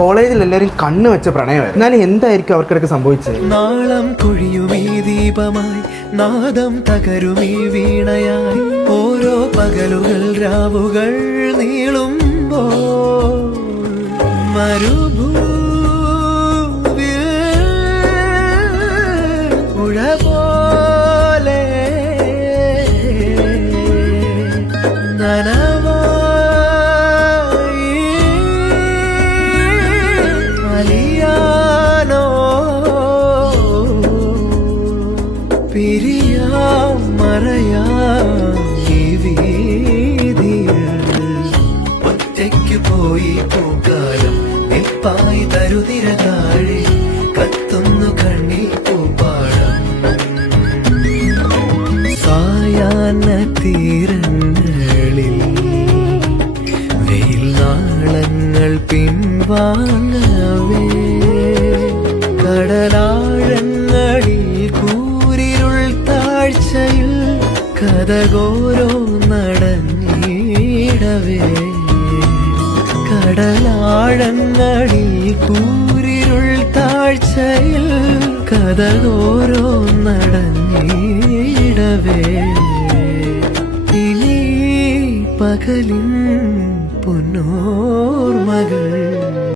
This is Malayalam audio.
കോളേജിൽ എല്ലാവരും കണ്ണ് വെച്ച പ്രണയമായിരുന്നു. എന്നാലും എന്തായിരിക്കും അവർക്കിടയ്ക്ക് സംഭവിച്ചത്? നാളം കൊഴിയുമീ ദീപമായി, നാദം തകരുമീ വീണയായി, ഓരോ പകലുകൾ രാവുകൾ നീളുമ്പോൾ മരുഭൂവിൽ പുഴ പോലെ നനവായി അലിയാനോ പിരിയാം മറയാം ഈ വീതിയിൽ ഒറ്റയ്ക്ക് പോയി പൂക്കാലം നിൽപ്പായി തരുതിര താഴെ കത്തുന്നു കണ്ണിൽ പൂപ്പാടം സായാഹ്ന തീരങ്ങളിൽ വെയിൽ നാളങ്ങൾ പിൻവാങ്ങവേ കടലാഴങ്ങളിൽ കൂരിരുൾ താഴ്ചയിൽ കഥകോരോ നടന്നിടവേ കടലാഴങ്ങളിൽ കൂരിരുൾ താഴ്ചയിൽ കഥകോരോ നടന്നിടവേ ഇനി പകലിൻ പൊന്നോർമകൾ